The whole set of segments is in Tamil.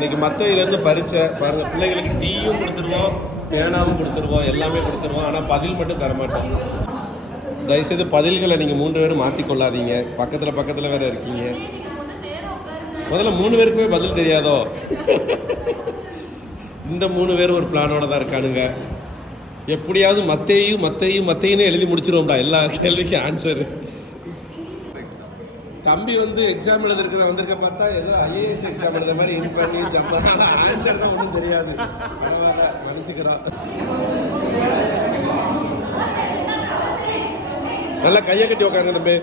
இன்னைக்கு மத்தையிலேருந்து பறிச்ச பாருங்க பிள்ளைகளுக்கு டீயும் கொடுத்துருவோம் பேனாவும் கொடுத்துருவோம் எல்லாமே கொடுத்துருவோம். ஆனால் பதில் மட்டும் தரமாட்டோம் தயவுசெய்து பதில்களை நீங்கள் மூன்று பேரும் மாற்றி கொள்ளாதீங்க. பக்கத்தில் பக்கத்தில் வேற இருக்கீங்க. முதல்ல மூணு பேருக்குமே பதில் தெரியாதோ? இந்த மூணு பேரும் ஒரு பிளானோட தான் இருக்கானுங்க. எப்படியாவது மத்தையும் மத்தையும் மத்தையும் எழுதி முடிச்சிருவோம்டா. எல்லா கேள்விக்கும் ஆன்சரு தம்பி வந்து எக்ஸாம் எழுதுறதுக்கு வந்திருக்க பார்த்தா ஏதோ ஐஏஎஸ் எக்ஸாம் எழுத மாதிரி இது பண்ணி ஜம்ப் ஆனால் ஆன்சர் தான் ஒன்றும் தெரியாது. பரவாயில்ல மன்னிச்சுக்கிறோம். நல்லா கையை கட்டி உட்காருங்க தம்பி.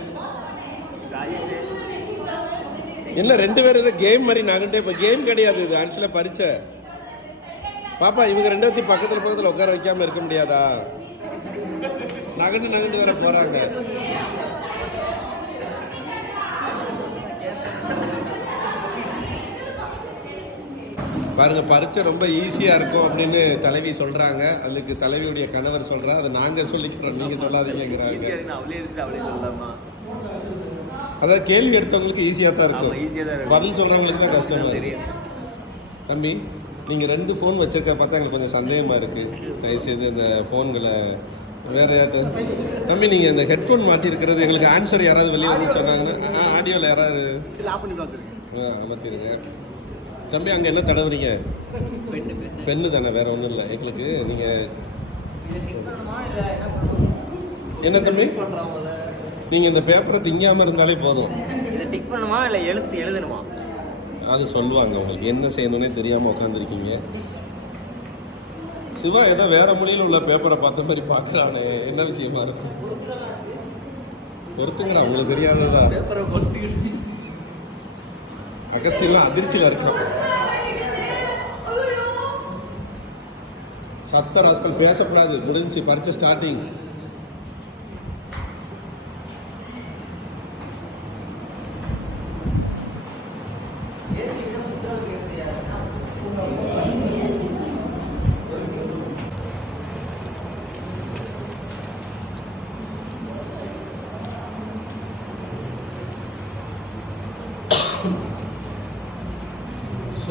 என்ன ரெண்டு பேரும் ஏதோ கேம் மாதிரி நாகண்டே இப்போ கேம் கிடையாது இது ஆன்சரில் பரிச்சை பாப்பா இவங்க ரெண்டு பக்கத்தில் பக்கத்தில் உட்கார வைக்காமல் இருக்க முடியாதா? நகண்டு நகண்டு வேற போகிறாங்க பாருங்க பரீட்சை ரொம்ப ஈஸியா இருக்கும் அப்படின்னு தலைவி சொல்றாங்க. அதுக்கு தலைவியுடைய கணவர் சொல்றா அதை நாங்க சொல்லிக்கிறோம். நீங்க சொல்லாதீங்கிறாங்க அதாவது கேள்வி எடுத்தவங்களுக்கு ஈஸியா தான் ஆமா இருக்கும் ஈஸியாக தான் இருக்கும். பதில் சொல்றவங்களுக்கு தான் கஷ்டமா இருக்கு தெரியும். தம்பி நீங்கள் ரெண்டு ஃபோன் வச்சிருக்க பார்த்தா எனக்கு கொஞ்சம் சந்தேகமாக இருக்குது தயவுசெய்து இந்த ஃபோன்களை வேற யார்ட்ட தம்பி நீங்கள் இந்த ஹெட்ஃபோன் மாட்டியிருக்கிறது எங்களுக்கு ஆன்சர் யாராவது வெளியே வந்து சொன்னாங்கன்னா ஆ ஆடியோவில் யாராவது ஆஃப் தம்பி அங்கே என்ன தடவுறீங்க பெண்ணு தானே வேற ஒன்றும் இல்லை. எங்களுக்கு நீங்கள் என்ன தம்பி? நீங்கள் இந்த பேப்பரை திங்காமல் இருந்தாலே போதும். டிக் பண்ணுமா இல்லை எழுத்து எழுதணுமா? அது சொல்லுவாங்க உங்களுக்கு. என்ன செய்யணும்னே தெரியாமல் உட்காந்துருக்கீங்க சிவா ஏதோ வேற மொழியில் உள்ள பேப்பரை பார்த்த மாதிரி பார்க்குறானே. என்ன விஷயமா இருக்கும்? பொறுத்துங்கடா உங்களுக்கு தெரியாததா? பேப்பரை கொண்டுக்கிட்டு அதிர்ச்சியில் இருக்கிறான் சத்த ராஸ்கல் பேசக்கூடாது. முடிஞ்சு பறிச்ச ஸ்டார்டிங்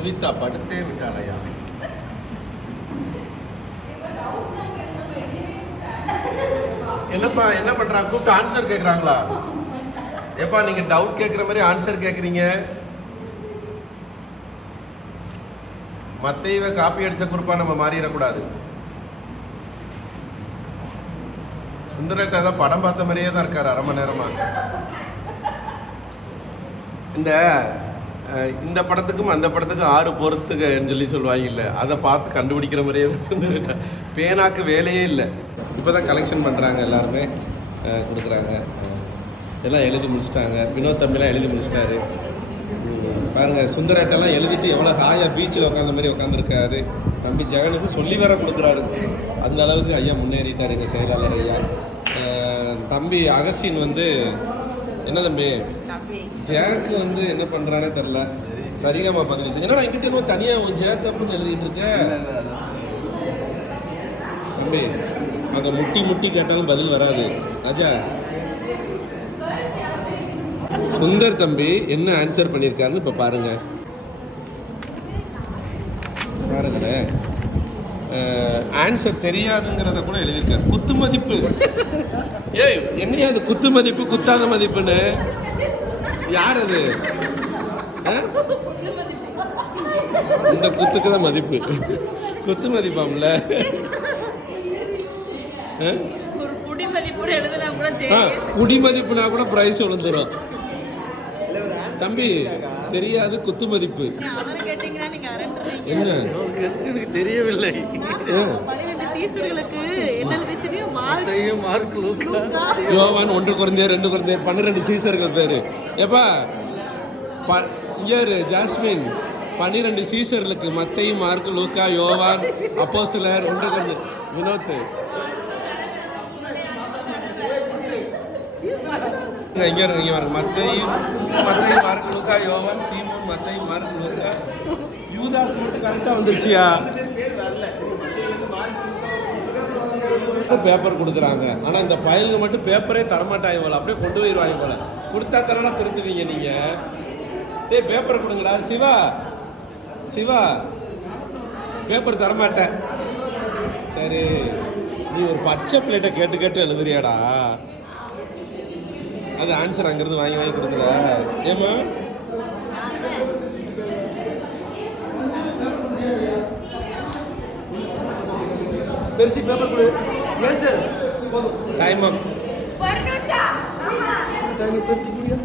சுனிதா படுத்தே விட்டாளையா? என்னப்பா என்ன பண்றாங்க கூப்பிட்டு ஆன்சர் கேக்குறாங்களா? ஏப்பா நீங்க டவுட் கேக்குற மாதிரி ஆன்சர் கேக்குறீங்க? மத்தையவ காப்பி அடிச்ச குறிப்பா நம்ம மாறிடக்கூடாது. சுந்தரேட்டா தான் படம் பார்த்த மாதிரியே தான் இருக்காரு அரை மணி நேரமா. இந்த இந்த படத்துக்கும் அந்த படத்துக்கும் ஆறு பொறுத்துக்கன்னு சொல்லி சொல்லுவாங்க இல்லை அதை பார்த்து கண்டுபிடிக்கிற மாதிரியே தான் பேனாக்கு வேலையே இல்லை. இப்போ தான் கலெக்ஷன் பண்ணுறாங்க எல்லாருமே கொடுக்குறாங்க. இதெல்லாம் எல்லாம் எழுதி முடிச்சிட்டாங்க. வினோத் தம்பிலாம் எழுதி முடிச்சிட்டாரு. பாருங்கள் பாருங்க சுந்தரேட்டெல்லாம் எழுதிட்டு எவ்வளோ ஹாயாக பீச்சில் உட்காந்த மாதிரி உட்காந்துருக்காரு தம்பி ஜெகனுக்கு சொல்லி வர கொடுக்குறாரு. அந்த அளவுக்கு ஐயா முன்னேறிட்டார் எங்கள் செயலாளர் ஐயா. தம்பி அகஸ்டின் வந்து என்ன தம்பி? ஜேக்கு வந்து என்ன பண்றானே தெரியல. சரிகமா பதில் சொல்லு. என்னடா என்கிட்ட இன்னும் தனியா உன் ஜேக் அப்படின்னு எழுதிட்டு இருக்க? தம்பி அங்க முட்டி முட்டி கேட்டாலும் பதில் வராது. ராஜா. சுந்தர் தம்பி என்ன ஆன்சர் பண்ணியிருக்காருன்னு இப்ப பாருங்க. பாருங்களேன். ஆன்சர் தெரியாதுங்கிறத கூட எழுதியிருக்காரு. குத்து மதிப்பு. ஏய் என்னையா அது குத்து மதிப்பு குத்தாத மதிப்புன்னு? யார் அது? இந்த குத்துக்கு தான் மதிப்பு. குத்து மதிப்பாம்ல? ஒரு குடி பிரைஸ் விழுந்துரும். தம்பி தெரியாது குத்து மதிப்பு. லூக்கா. லூக்கா. யோவான் ஒன்று குறைந்தே ரெண்டு குறைந்தே பன்னிரெண்டு சீசர்கள் பேரு. ஏப்பா ப இயர் ஜாஸ்மின். பன்னிரெண்டு சீசர்களுக்கு மத்தை மார்க் லூக்கா யோவான் அப்போஸ்தலர் ஒன்று குறைந்து. வினோத் இங்க இருங்க, இங்க மத்தையும் மத்தையும் மார்க் லூக்கா யோவான் சீமோன் மத்தையும் மார்க் லூக்கா. யூதாஸ் மட்டும் கரெக்டாக வந்துருச்சியா? பேப்பர் கொடுக்குறாங்க. ஆனால் இந்த பயலுக்கு மட்டும் பேப்பரே தரமாட்டாங்க போல. அப்படியே கொண்டு போயிடுவாங்க போல. கொடுத்தா தரனா திருந்துவீங்க நீங்கள் டேய் பேப்பர் கொடுங்கடா. சிவா. சிவா. பேப்பர் தரமாட்டேன். சரி. நீ ஒரு பச்சை பிளேட்டை கேட்டு கேட்டு எழுதுறியாடா? அது ஆன்சர் அங்கேருந்து வாங்கி வாங்கி கொடுக்குற ஏமா பெருசி பேப்பர் கொடு. ஏஞ்சல் டைம் அப் டைம் பெருசி குடியா